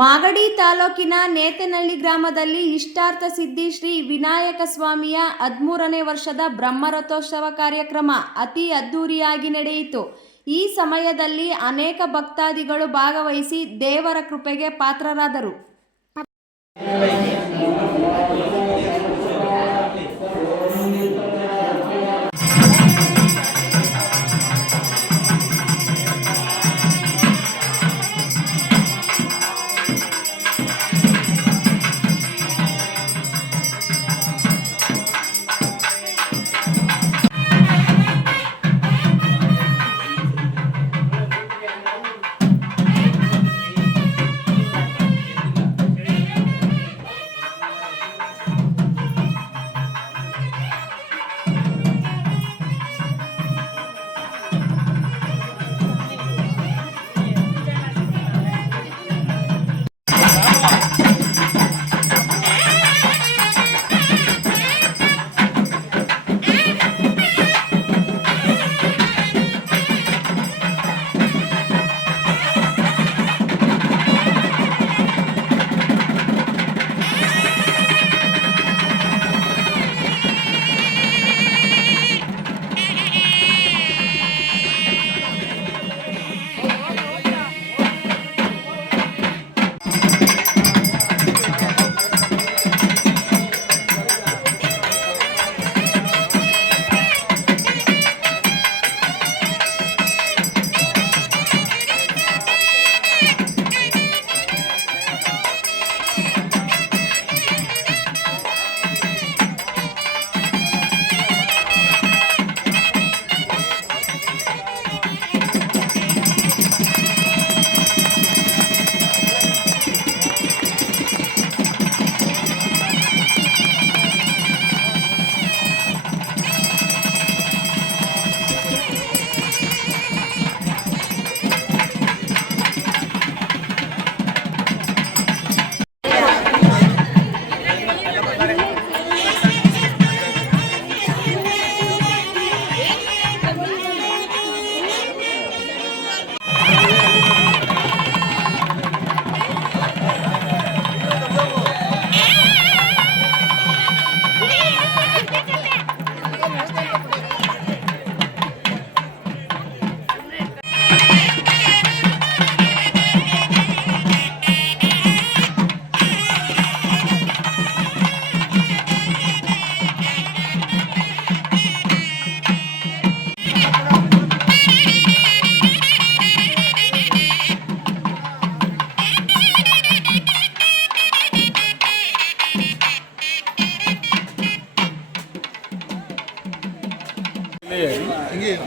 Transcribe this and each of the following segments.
ಮಾಗಡಿ ತಾಲೂಕಿನ ನೇತನಹಳ್ಳಿ ಗ್ರಾಮದಲ್ಲಿ ಇಷ್ಟಾರ್ಥ ಸಿದ್ಧಿ ಶ್ರೀ ವಿನಾಯಕ ಸ್ವಾಮಿಯ ಹದಿಮೂರನೇ ವರ್ಷದ ಬ್ರಹ್ಮರಥೋತ್ಸವ ಕಾರ್ಯಕ್ರಮ ಅತಿ ಅದ್ಧೂರಿಯಾಗಿ ನಡೆಯಿತು ಈ ಸಮಯದಲ್ಲಿ ಅನೇಕ ಭಕ್ತಾದಿಗಳು ಭಾಗವಹಿಸಿ ದೇವರ ಕೃಪೆಗೆ ಪಾತ್ರರಾದರು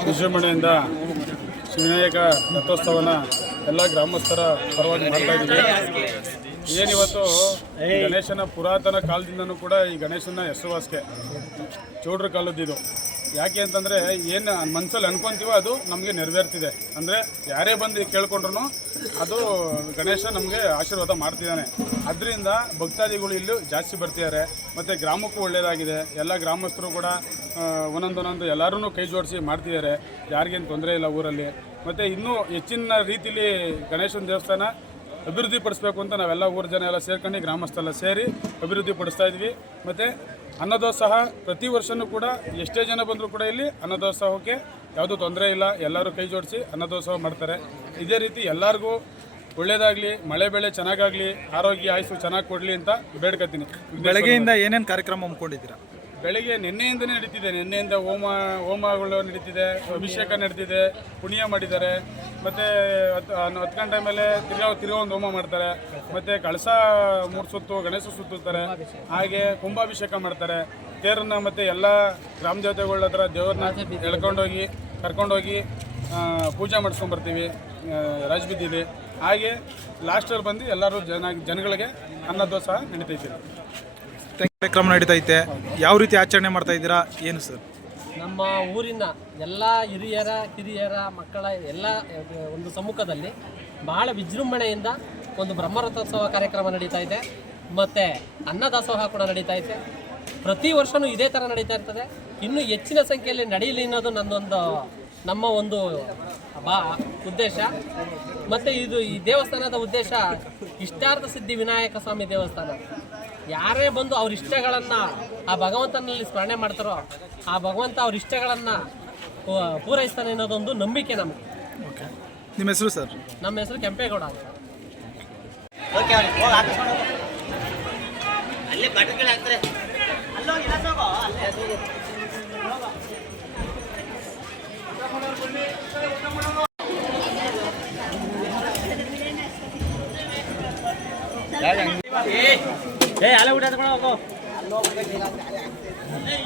ವಿಜೃಂಭಣೆಯಿಂದ ವಿನಾಯಕ ರಥೋತ್ಸವನ ಎಲ್ಲ ಗ್ರಾಮಸ್ಥರ ಪರವಾಗಿ ಮಾಡ್ತಾ ಇದ್ದೀವಿ ಏನಿವತ್ತು ಗಣೇಶನ ಪುರಾತನ ಕಾಲದಿಂದನೂ ಕೂಡ ಈ ಗಣೇಶನ ಹೆಸರುವಾಸಿಗೆ ಚೌಡ್ರ ಕಾಲದ್ದಿದು ಯಾಕೆ ಅಂತಂದರೆ ಏನು ಮನಸ್ಸಲ್ಲಿ ಅನ್ಕೊತೀವೋ ಅದು ನಮಗೆ ನೆರವೇರ್ತಿದೆ ಅಂದರೆ ಯಾರೇ ಬಂದು ಕೇಳ್ಕೊಂಡ್ರು ಅದು ಗಣೇಶ ನಮಗೆ ಆಶೀರ್ವಾದ ಮಾಡ್ತಿದ್ದಾನೆ ಅದರಿಂದ ಭಕ್ತಾದಿಗಳು ಇಲ್ಲೂ ಜಾಸ್ತಿ ಬರ್ತಿದ್ದಾರೆ ಮತ್ತು ಗ್ರಾಮಕ್ಕೂ ಒಳ್ಳೆಯದಾಗಿದೆ ಎಲ್ಲ ಗ್ರಾಮಸ್ಥರು ಕೂಡ ಒಂದೊಂದೊಂದೊಂದು ಎಲ್ಲರೂ ಕೈ ಜೋಡಿಸಿ ಮಾಡ್ತಿದ್ದಾರೆ ಯಾರಿಗೇನು ತೊಂದರೆ ಇಲ್ಲ ಊರಲ್ಲಿ ಮತ್ತು ಇನ್ನೂ ಹೆಚ್ಚಿನ ರೀತಿಯಲ್ಲಿ ಗಣೇಶನ ದೇವಸ್ಥಾನ ಅಭಿವೃದ್ಧಿ ಪಡಿಸಬೇಕು ಅಂತ ನಾವೆಲ್ಲ ಊರು ಜನ ಎಲ್ಲ ಸೇರ್ಕೊಂಡು ಗ್ರಾಮಸ್ಥರೆಲ್ಲ ಸೇರಿ ಅಭಿವೃದ್ಧಿ ಪಡಿಸ್ತಾ ಇದ್ವಿ ಮತ್ತು ಅನ್ನದೋತ್ಸಾಹ ಪ್ರತಿ ವರ್ಷವೂ ಕೂಡ ಎಷ್ಟೇ ಜನ ಬಂದರೂ ಕೂಡ ಇಲ್ಲಿ ಅನ್ನದೋತ್ಸವಕ್ಕೆ ಯಾವುದೂ ತೊಂದರೆ ಇಲ್ಲ ಎಲ್ಲರೂ ಕೈ ಜೋಡಿಸಿ ಅನ್ನದೋತ್ಸವ ಮಾಡ್ತಾರೆ ಇದೇ ರೀತಿ ಎಲ್ಲರಿಗೂ ಒಳ್ಳೇದಾಗಲಿ ಮಳೆ ಬೆಳೆ ಚೆನ್ನಾಗಾಗಲಿ ಆರೋಗ್ಯ ಆಯಸ್ಸು ಚೆನ್ನಾಗಿ ಕೊಡಲಿ ಅಂತ ಬೇಡ್ಕೊತೀನಿ ಬೆಳಗ್ಗೆಯಿಂದ ಏನೇನು ಕಾರ್ಯಕ್ರಮ ಹಮ್ಮಿಕೊಂಡಿದ್ದೀರಾ ಬೆಳಿಗ್ಗೆ ನಿನ್ನೆಯಿಂದನೇ ನಡೀತಿದೆ ನಿನ್ನೆಯಿಂದ ಹೋಮ ಹೋಮಗಳು ನಡೀತಿದೆ ಅಭಿಷೇಕ ನಡೀತಿದೆ ಪುಣ್ಯ ಮಾಡಿದ್ದಾರೆ ಮತ್ತು ಹತ್ತು ಹತ್ತು ಗಂಟೆ ಮೇಲೆ ತಿರ್ಗಾ ತಿರ್ಗಾ ಒಂದು ಹೋಮ ಮಾಡ್ತಾರೆ ಮತ್ತು ಕಳಸ ಮೂರು ಸುತ್ತು ಗಣೇಶ ಸುತ್ತಿರ್ತಾರೆ ಹಾಗೆ ಕುಂಭಾಭಿಷೇಕ ಮಾಡ್ತಾರೆ ತೇರನ್ನ ಮತ್ತು ಎಲ್ಲ ಗ್ರಾಮ ದೇವತೆಗಳ ಹತ್ರ ದೇವ್ರನ್ನ ಎಳ್ಕೊಂಡೋಗಿ ಕರ್ಕೊಂಡೋಗಿ ಪೂಜೆ ಮಾಡಿಸ್ಕೊಂಡ್ಬರ್ತೀವಿ ರಾಜಬೀದಿಲಿ ಹಾಗೆ ಲಾಸ್ಟಲ್ಲಿ ಬಂದು ಎಲ್ಲರೂ ಜನ ಜನಗಳಿಗೆ ಸಹ ನಡೀತೈತಿ ಕಾರ್ಯಕ್ರಮ ನಡೀತಾ ಇದೆ ಯಾವ ರೀತಿ ಆಚರಣೆ ಮಾಡ್ತಾ ಇದ್ದೀರಾ ಏನು ಸರ್ ನಮ್ಮ ಊರಿನ ಎಲ್ಲ ಹಿರಿಯರ ಕಿರಿಯರ ಮಕ್ಕಳ ಎಲ್ಲ ಒಂದು ಸಮ್ಮುಖದಲ್ಲಿ ಬಹಳ ವಿಜೃಂಭಣೆಯಿಂದ ಒಂದು ಬ್ರಹ್ಮರಥೋತ್ಸವ ಕಾರ್ಯಕ್ರಮ ನಡೀತಾ ಇದೆ ಮತ್ತು ಅನ್ನದಾಸೋಹ ಕೂಡ ನಡೀತಾ ಇದೆ ಪ್ರತಿ ವರ್ಷವೂ ಇದೇ ಥರ ನಡೀತಾ ಇರ್ತದೆ ಇನ್ನೂ ಹೆಚ್ಚಿನ ಸಂಖ್ಯೆಯಲ್ಲಿ ನಡೆಯಲಿ ಅನ್ನೋದು ನನ್ನೊಂದು ನಮ್ಮ ಒಂದು ಬಾ ಉದ್ದೇಶ ಮತ್ತು ಇದು ಈ ದೇವಸ್ಥಾನದ ಉದ್ದೇಶ ಇಷ್ಟಾರ್ಥ ಸಿದ್ಧಿ ವಿನಾಯಕ ಸ್ವಾಮಿ ದೇವಸ್ಥಾನ ಯಾರೇ ಬಂದು ಅವ್ರ ಇಷ್ಟಗಳನ್ನು ಆ ಭಗವಂತನಲ್ಲಿ ಸ್ಮರಣೆ ಮಾಡ್ತಾರೋ ಆ ಭಗವಂತ ಅವ್ರ ಇಷ್ಟಗಳನ್ನು ಪೂರೈಸ್ತಾನೆ ಅನ್ನೋದೊಂದು ನಂಬಿಕೆ ನಮಗೆ ಓಕೆ ನಿಮ್ಮ ಹೆಸರು ಸರ್ ನಮ್ಮ ಹೆಸರು ಕೆಂಪೇಗೌಡ ಅಂತ ಅಲ್ಲೇ એ હાલે ઉઠા તો પણ